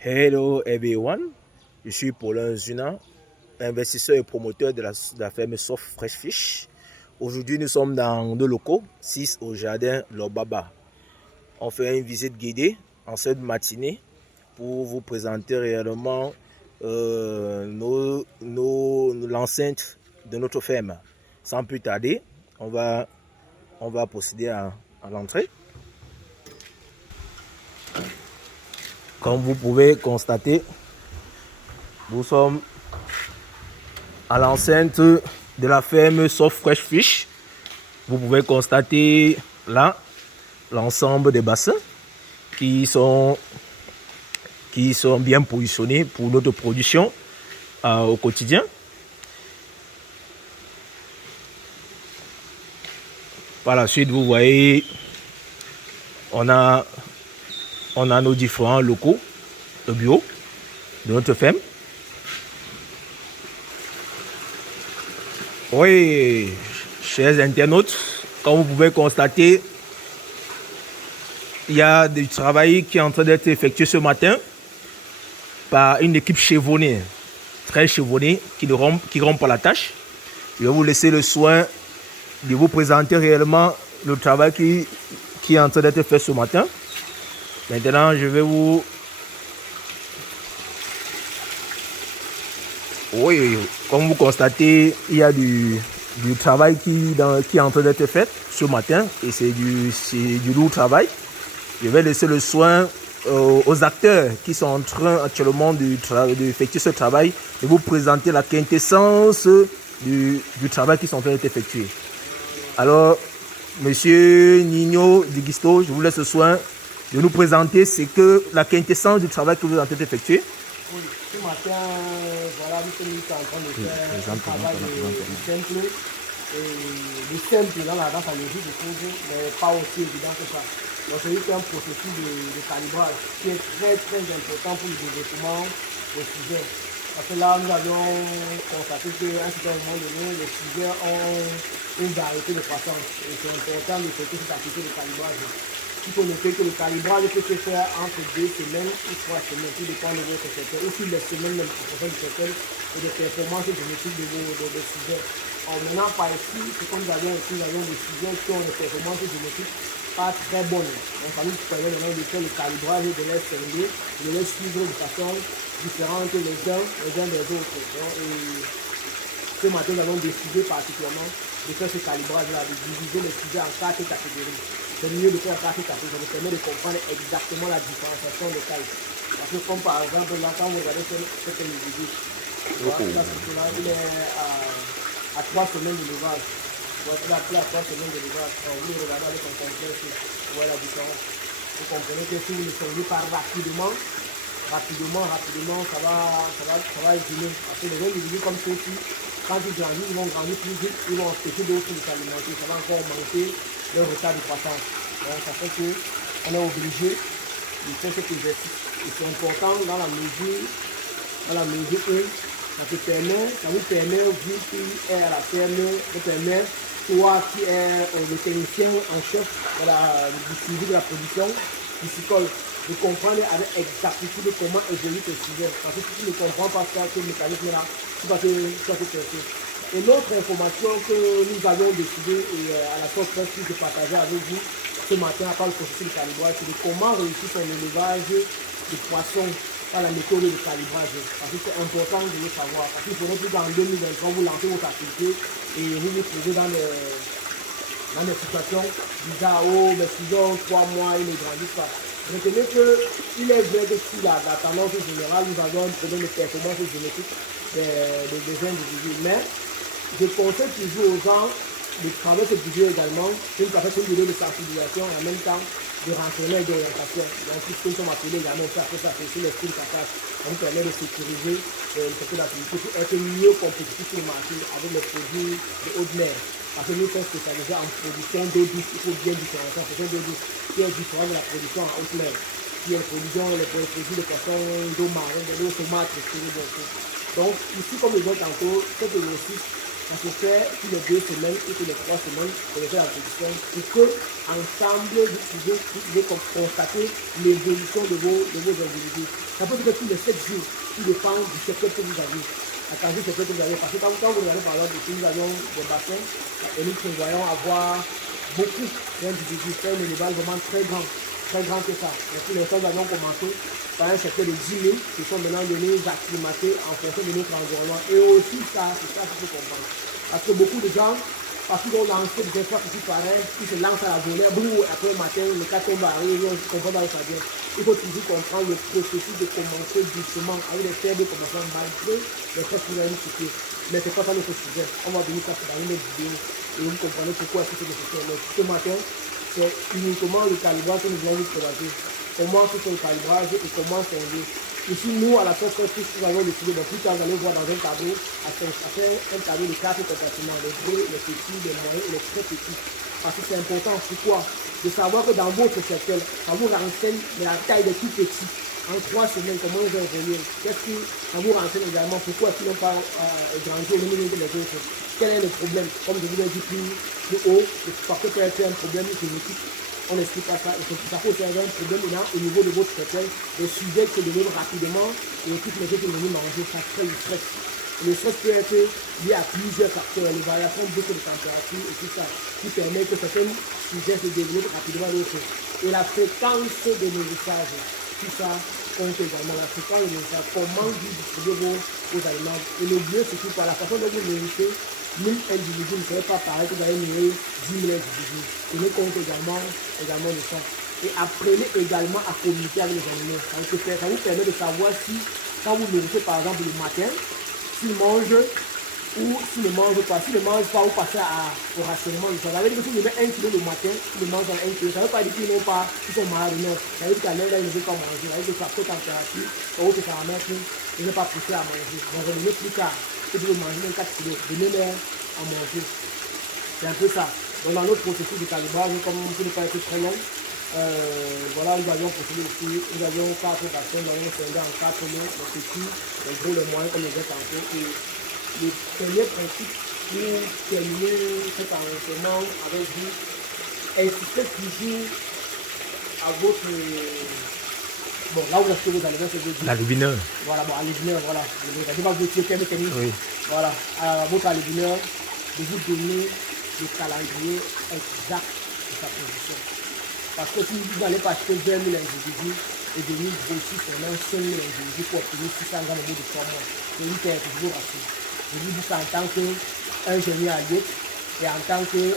Hello everyone, je suis Paulin Zuna, investisseur et promoteur de la ferme Soft Fresh Fish. Aujourd'hui, nous sommes dans nos locaux, 6 au jardin Lobaba. On fait une visite guidée en cette matinée pour vous présenter réellement l'enceinte de notre ferme. Sans plus tarder, on va procéder à l'entrée. Comme vous pouvez constater, nous sommes à l'enceinte de la ferme Soft Fresh Fish. Vous pouvez constater là l'ensemble des bassins qui sont bien positionnés pour notre production au quotidien. Par la suite, vous voyez, on a nos différents locaux de bureau de notre ferme. Oui, chers internautes, comme vous pouvez constater, il y a du travail qui est en train d'être effectué ce matin par une équipe chevronnée, très chevronnée, qui rompt à la tâche. Je vais vous laisser le soin de vous présenter réellement le travail qui est en train d'être fait ce matin. Maintenant, je vais vous... Oui, comme vous constatez, il y a du travail qui est en train d'être fait ce matin et c'est du lourd travail. Je vais laisser le soin aux acteurs qui sont en train actuellement d'effectuer ce travail de vous présenter la quintessence du travail qui sont en train d'être effectué. Alors, monsieur Nino Digisto, je vous laisse le soin de nous présenter la quintessence du travail que vous êtes en train d'effectuer. Oui, ce matin, voilà, nous sommes en train de faire un travail simple dans la logique de choses, mais pas aussi évident que ça. Donc c'est juste un processus de calibrage qui est très très important pour le développement des sujets. Parce que là, nous avions constaté qu'à un certain moment donné, les sujets ont une variété de croissance. Et c'est important de faire cette activité de calibrage. Il faut noter que le calibrage peut se faire entre 2 semaines ou 3 semaines, tout dépend de votre secteur, ou sur les semaines même en fonction du secteur et des performances génétiques des sujets. Alors maintenant, par ici, ce que nous avions ici, nous avons des sujets qui ont des performances génétiques pas très bonnes. Donc ça nous permet maintenant de faire le calibrage et de les scinder, de les suivre de façon différente les uns des autres. Donc, ce matin, nous avons décidé particulièrement de faire ce calibrage-là, de diviser les sujets en 4 catégories. C'est mieux de faire 4 catégories, ça nous permet de comprendre exactement la différenciation des tailles. Parce que comme par exemple, là, quand vous regardez ce que nous disons, il est à 3 semaines de levage. Il a pris à 3 semaines de levage. Vous le regardez avec un complexe, vous voyez la différence. Vous comprenez que si vous ne changez pas rapidement, ça va évoluer. Parce que les individus comme ceux-ci, quand ils grandissent, ils vont grandir plus vite, ils vont empêcher d'autres de s'alimenter. Ça va encore augmenter leur retard de croissance. Donc ça fait qu'on est obligé de faire cet exercice. Et c'est important dans la mesure où ça vous permet, vu qui est à la ferme, ça permet, toi qui es le technicien en chef du suivi de la production piscicole, de comprendre avec exactitude comment évoluer tes sujets. Parce que si tu ne comprends pas ce mécanisme-là, tu vas te chercher. Et l'autre information que nous avions décidé à la sorte de partager avec vous ce matin, à part le processus de calibrage, c'est de comment réussir son élevage de poissons par la méthode de calibrage. Parce que c'est important de le savoir. Parce qu'il faudrait que dans 2023, vous lancez votre activité et vous vous trouvez dans des situations bizarres, mais s'ils ont 3 mois, ils ne grandissent pas. Retenez qu'il est vrai que si la tendance générale, nous avons un problème de performance génétique des individus. Mais je conseille toujours aux gens de prendre cette vidéo également, une vidéo de sensibilisation en même temps de renseignement et d'orientation. Donc, puisque nous sommes appelés également à faire ça, c'est les skills d'attache. Ça nous permet de sécuriser le secteur d'activité pour être mieux compétitif sur le marché avec les produits de haute mer. Parce que nous sommes spécialisés en production d'eau douce, il faut bien différencier en production d'eau douce, qui est différente de la production en haute mer, qui est les produits de poissons d'eau marine, de l'eau saumâtre, etc. Donc, ici, comme je disais tantôt, cet exercice Ça se fait tous les 2 semaines ou tous les 3 semaines pour les faire la production pour que ensemble vous pouvez constater l'évolution de vos individus. Ça peut être tous les 7 jours, tout dépend du secteur que vous avez. La quantité de secteur que vous avez. Parce que quand vous regardez par exemple ici, nous avions des bassins et nous prévoyons avoir beaucoup d'individus, faire un élevage vraiment très grand que ça. Et puis les gens nous avons commencé par un secteur de 10 000 qui sont maintenant venus acclimater en fonction de notre environnement. Et aussi ça, c'est ça qu'il faut comprendre. Parce que beaucoup de gens, parce qu'ils ont lancé des efforts ici pareil, ils se lancent à la volée, boum, après le matin, le cas tombe à arriver, ils ne comprennent pas où ça vient. Il faut toujours comprendre le processus de commencer doucement, avec les termes de commencer malgré les choses qui viennent nous. Mais c'est pas ça notre sujet. On va venir ça dans une autre vidéo et vous comprenez pourquoi c'est nécessaire. Mais ce matin, c'est uniquement le calibrage que nous allons vous présenter. Comment c'est le calibrage et comment c'est lié. Ici, nous, à la source, nous avons décidé, donc plus tard, vous allez voir dans un tableau, à faire un tableau de 4 compartiments, les gros, les petits, les moyens et les très petits. Parce que c'est important, pourquoi? De savoir que dans votre secteur, ça vous renseigne la taille des tout petits. En 3 semaines, comment ils vont évoluer? Qu'est-ce que ça vous renseigne également? Pourquoi est-ce qu'ils n'ont pas grandi au même niveau que les autres? Quel est le problème? Comme je vous l'ai dit plus haut, parce que peut être un problème génétique. On n'explique pas ça. Et ça peut être un problème là, au niveau de votre secteur. Les sujets se développent rapidement et toutes les choses que vous manger, ça crée le stress. Et le stress peut être lié à plusieurs facteurs, les variations de température et tout ça, qui permet que certains sujets se développent rapidement d'autres. Et la fréquence de nourrissage, tout ça compte également. La fréquence de nourrissage, comment vous distribuez vos aliments. Et n'oubliez surtout pas la façon dont vous nourrissez. 1000 individus ne serait pas pareil que vous allez nourrir 10 000 individus. Tenez compte également de ça. Et apprenez également à communiquer avec les animaux. Ça vous permet de savoir si, quand vous nourrissez par exemple le matin, s'ils mangent ou s'ils ne mangent pas. S'ils ne mangent pas, vous passez au rationnement du sang. Ça veut dire que si vous mettez 1 kg le matin, ils mangent 1 kg. Ça ne veut pas dire qu'ils n'ont pas, qu'ils sont malades. Non. Ça veut dire qu'à l'heure là, ils ne veulent pas manger. Ça veut dire que ça peut température, ça veut que ça va mettre, ils ne sont pas poussés à manger. Donc revenez plus tard. Si vous voulez manger 4 kg, donnez-leur à manger. C'est un peu ça. Donc dans notre processus de calibrage, comme on ne peut pas être très long, voilà, nous avions procédé ici, nous avions 4 bassins, nous avons scindé en 4 lots, les petits, les gros, les moyens, comme les ai tantôt. Et le premier principe pour terminer cet enregistrement avec vous, insistez toujours à votre... Bon, là où est-ce que vous allez faire, c'est votre... L'alubineur. Voilà, bon, alubineur, voilà. Je vais pas vous dire technique. Oui. Voilà, à votre alubineur, de vous donner le calendrier exact de sa production. Parce que si vous n'allez pas acheter 20 000 individus et de nous grossir seulement 5 000 individus pour obtenir 600 grammes au bout de 3 mois, c'est une terre toujours assez. Je vous dis ça en tant qu'ingénieur à l'IEC et en tant que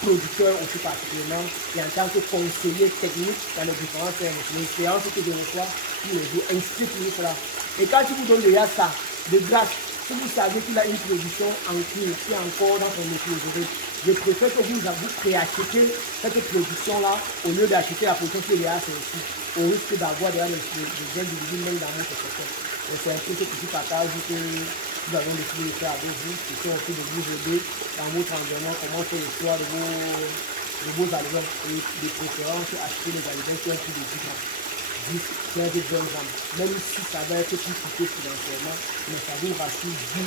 producteur aussi particulièrement et en tant que conseiller technique dans les différents services. Les séances que je reçois tous les jours, inscrits toujours cela. Et quand tu vous donnes déjà ça, de grâce, si vous savez qu'il a une production en cours qui est encore dans son équilibre, je préfère que vous préachetez cette production-là au lieu d'acheter la production qui est déjà celle-ci, au risque d'avoir déjà des individus même dans notre secteur. C'est un peu ce petit partage que nous avons décidé de faire avec vous, qui sont aussi de vous aider dans votre environnement, comment faire le choix de vos aliments et de préférence acheter les aliments qui ont plus de 10 grammes. 10, 15 et 20 grammes. Même si ça va être plus coûteux financièrement, mais ça vous rassure, vous,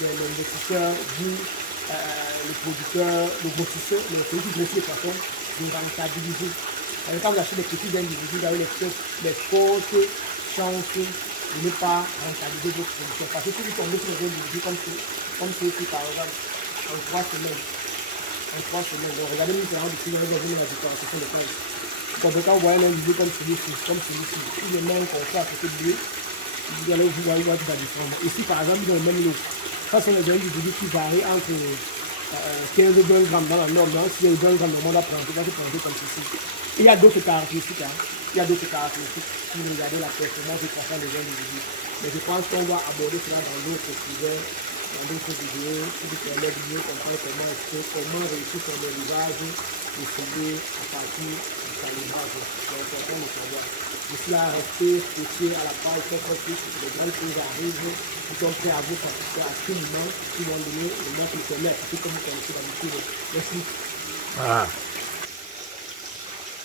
l'investisseur, vous, le producteur, le grossisseur, le produit grossier, de façon, de rentabiliser. Quand vous achetez des petits individus, vous avez les fortes chances de ne pas rentabiliser votre production. Parce que si vous tombez sur des individus comme ceux-ci, par exemple, en 3 semaines, donc regardez nous différents du film, vous avez la décoration de compte. Quand vous voyez un individu comme celui-ci, si le même qu'on fait à côté de lui, vous allez voir la différence. Ici, par exemple, dans le même lot, ça sont les individus qui varient entre 15 et 20 grammes dans la norme. Si il y a 20 grammes, le monde va se prendre comme ceci. Et il y a d'autres caractéristiques. Il y a d'autres caractéristiques si vous regardez la performance et croissance des individus. Mais je pense qu'on va aborder cela dans d'autres sujets, dans d'autres vidéos, qui vous permettent de mieux comprendre comment réussir son élevage décidé à partir du calibrage. C'est important de savoir. D'ici là, restez scotchés à la page plus les grandes choses arrivent, nous sommes prêts à vous participer à tout moment, qui vont donner le moins qui permet, tout comme vous connaissez d'habitude. Merci. Voilà.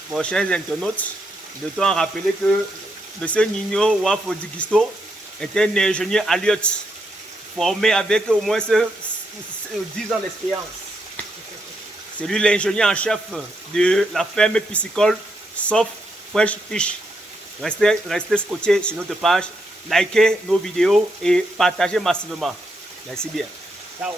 Bon, chers internautes, de temps à rappeler que M. Nino Wafo Digisto est un ingénieur à l'IET, formé avec au moins 10 ans d'expérience. C'est lui l'ingénieur en chef de la ferme piscicole Soft Fresh Fish. Restez scotchés sur notre page, likez nos vidéos et partagez massivement. Merci bien. Ciao.